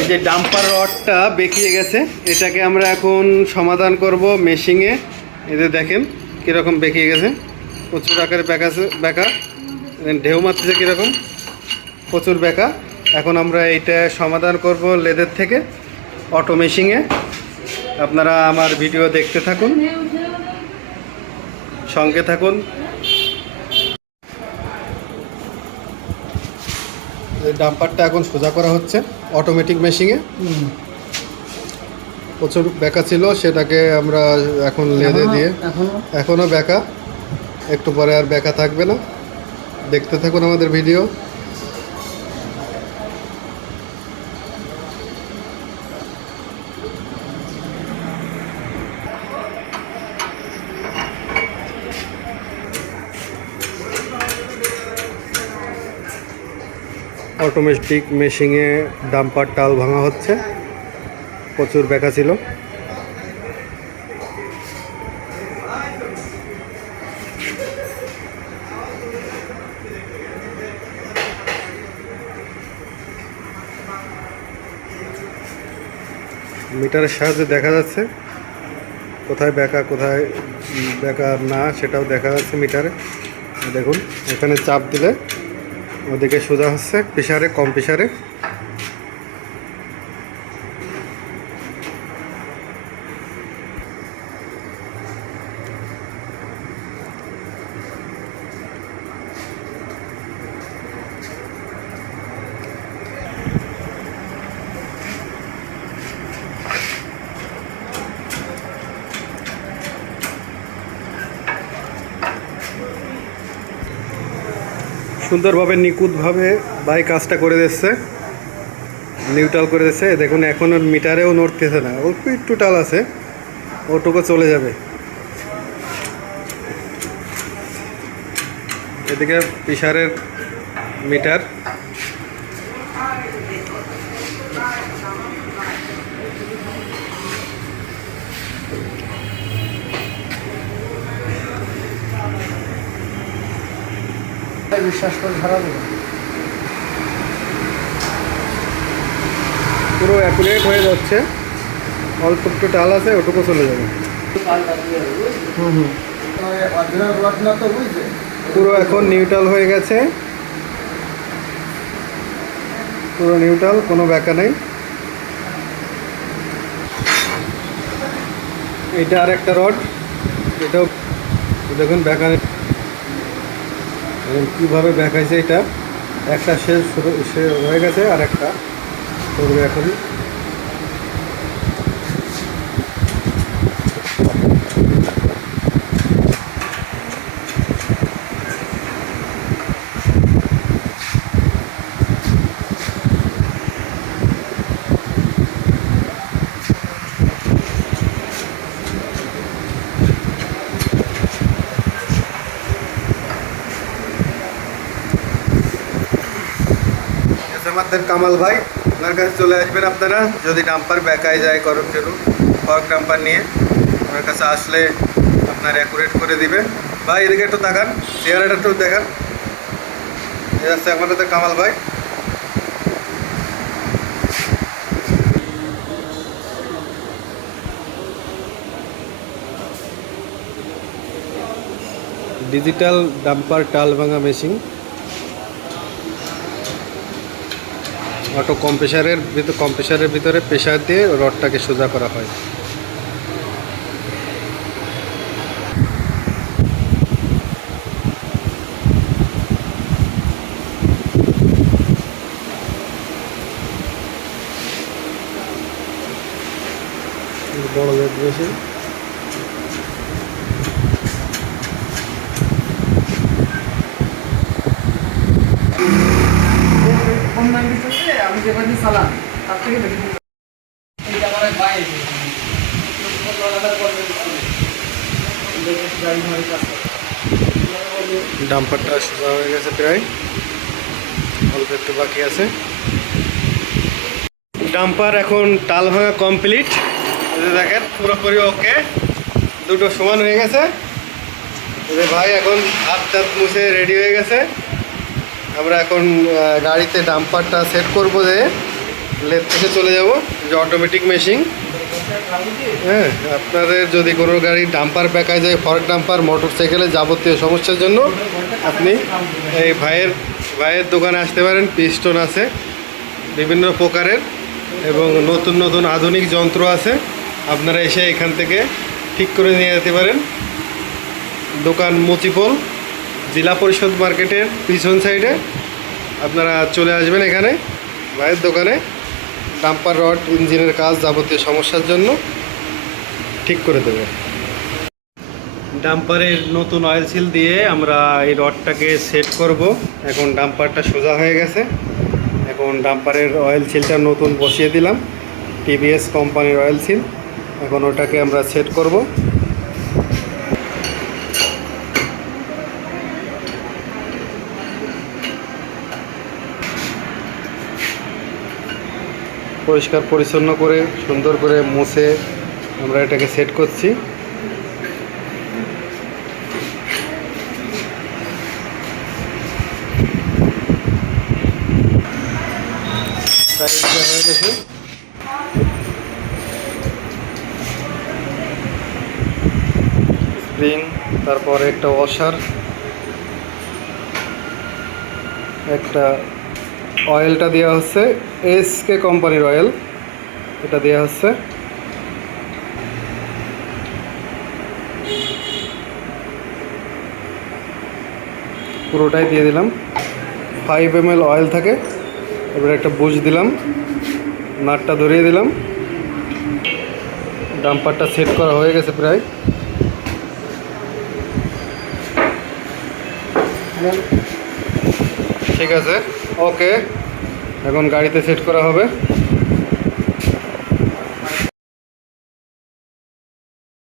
এই যে ডাম্পার রডটা বেঁকিয়ে গেছে, এটাকে আমরা এখন সমাধান করব মেশিংয়ে এদের দেখেন কীরকম বেঁকিয়ে গেছে। প্রচুর আকারে বেঁকা বেঁকা। ঢেউ মারতেছে কীরকম। প্রচুর বেঁকা। এখন আমরা এইটা সমাধান করব লেদের থেকে, অটো মেশিংয়ে আপনারা আমার ভিডিও দেখতে থাকুন। সঙ্গে থাকুন। ডাম্পারটা এখন সোজা করা হচ্ছে অটোমেটিক মেশিনে প্রচুর বেঁকা ছিল সেটাকে আমরা এখন লেদে দিয়ে এখনও বেঁকা একটু পরে আর বেঁকা থাকবে না। দেখতে থাকুন আমাদের ভিডিও অটোমেটিক মেশিনে ডাম্পার টাল ভাঙা হচ্ছে। প্রচুর বেঁকা ছিল। মিটারের সাহায্যে দেখা যাচ্ছে। কোথায় বেঁকা কোথায় বেঁকা না, সেটাও দেখা যাচ্ছে মিটারে। দেখুন, এখানে চাপ দিলে ওদিকে সোজা হচ্ছে প্রেশারে কম প্রেশারে সুন্দরভাবে নিখুঁতভাবে ভাই কাজটা করে দিচ্ছে। নিউট্রাল করে দিচ্ছে। দেখুন, এখন ওর মিটারেও নড়তেছে না। অল্প একটু টাল আছে। ওটুকু চলে যাবে। এদিকে প্রেশারের মিটার। বিশ্বাস করে ছাড়া দেবো পুরো অ্যাকুরেট হয়ে যাচ্ছে। অল্প একটু টাল আছে, ওটুকু চলে যাবে। পুরো এখন নিউট্রাল হয়ে গেছে। পুরো নিউট্রাল কোনো ব্যাকা নেই। এটা আর একটা রড এটাও দেখুন ব্যাকা নেই। দেখুন কীভাবে দেখাইছে এটা? একটা শেষ হয়ে গেছে আর একটা। করবে এখন এস আমাদের কামাল ভাই, ওনার কাছে চলে আসবেন আপনারা। যদি ডাম্পার বেকায় যায় করম চরু ফর্ক ডাম্পার নিয়ে, ওনার কাছে আসলে আপনার অ্যাকুরেট করে দিবে ভাই, এদিকে একটু তাকান, চেহারাটা একটু দেখান। আমাদের কামাল ভাই। ডিজিটাল ডাম্পার টাল ভাঙা মেশিন অটো কম্প্রেসারের ভিতর কম্প্রেসারের ভিতরে প্রেশার দিয়ে রডটাকে সোজা করা হয়। বড় লেদ মেশিন কম দাম দিচ্ছে আমি ডাম্পারটা সোজা হয়ে গেছে প্রায়। অল্প একটু বাকি আছে। ডাম্পার এখন টাল ভাঙা কমপ্লিট। দেখেন, পুরোপুরি ওকে। দুটো সমান হয়ে গেছে। ভাই, এখন হাত টাত মুছে রেডি হয়ে গেছে। আমরা এখন গাড়িতে ডাম্পারটা সেট করব যে লেট থেকে চলে যাব, যে অটোমেটিক মেশিন হ্যাঁ আপনাদের যদি কোনো গাড়ি ডাম্পার বেঁকায় যায় ফরক ডাম্পার মোটর সাইকেলে যাবতীয় সমস্যার জন্য আপনি এই ভাইয়ের ভাইয়ের দোকানে আসতে পারেন পিস্টন আছে, বিভিন্ন প্রকারের, এবং নতুন নতুন আধুনিক যন্ত্র আছে। আপনারা এসে এখান থেকে ঠিক করে নিয়ে যেতে পারেন। দোকান মুচিপোল জেলা পরিষদ মার্কেটের পিছন সাইডে আপনারা চলে আসবেন এখানে, ভাইয়ের দোকানে, ডাম্পার রড, ইঞ্জিনের কাজ যাবতীয় সমস্যার জন্য ঠিক করে দেবে। ডাম্পারের নতুন অয়েল সিল দিয়ে আমরা এই রডটাকে সেট করব। এখন ডাম্পারটা সোজা হয়ে গেছে। এখন ডাম্পারের অয়েল সিলটা নতুন বসিয়ে দিলাম। টিভিএস কোম্পানির অয়েল সিল এখন ওটাকে আমরা সেট করব। পরিষ্কার পরিচ্ছন্ন করে, সুন্দর করে মুছে আমরা এটাকে সেট করছি। হয়ে গেছে স্প্রিং তারপরে একটা ওয়াশার একটা অয়েলটা দেওয়া হচ্ছে এস কে কোম্পানির অয়েল। এটা দেওয়া হচ্ছে। পুরোটাই দিয়ে দিলাম। ফাইভ এম অয়েল থাকে। এবার একটা বুশ দিলাম। নাটটা ধরিয়ে দিলাম। ডাম্পারটা সেট করা হয়ে গেছে প্রায়। ঠিক আছে। ওকে এখন গাড়িতে সেট করা হবে।